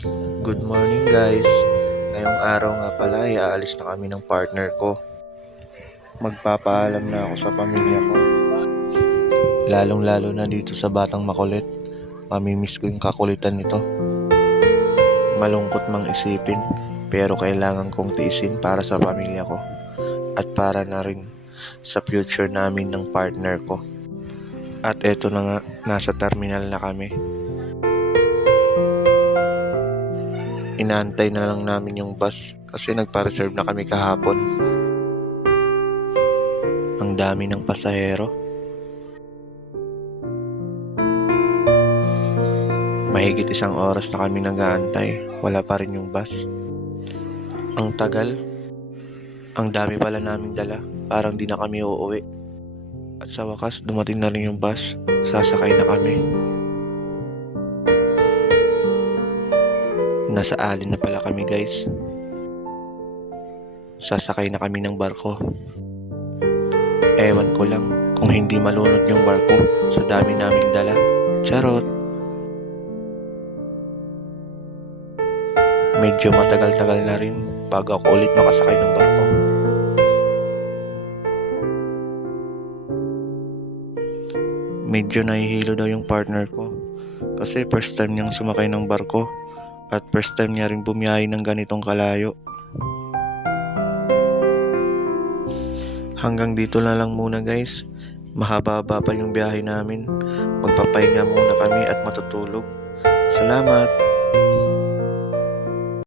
Good morning guys. Ngayong araw nga pala ay aalis na kami ng partner ko. Magpapaalam na ako sa pamilya ko. Lalong lalo na dito sa batang makulit. Mamimiss ko yung kakulitan nito. Malungkot mang isipin, pero kailangan kong tiisin para sa pamilya ko. At para na rin sa future namin ng partner ko. At eto na nga, nasa terminal na kami. Inaantay na lang namin yung bus kasi nagpa-reserve na kami kahapon. Ang dami ng pasahero. Mahigit 1 oras na kami nag-aantay. Wala pa rin yung bus. Ang tagal. Ang dami pala naming dala. Parang di na kami uuwi. At sa wakas, dumating na rin yung bus. Sasakay na kami. Nasa alin na pala kami guys. Sasakay na kami ng barko. Ewan ko lang kung hindi malunod yung barko sa dami naming dala. Charot! Medyo matagal-tagal na rin bago ako ulit makasakay ng barko. Medyo nahihilo daw yung partner ko kasi first time niyang sumakay ng barko at first time niya rin bumiyahe ng ganitong kalayo. Hanggang dito na lang muna guys. Mahaba-haba pa yung biyahe namin. Magpapahinga muna kami at matutulog. Salamat!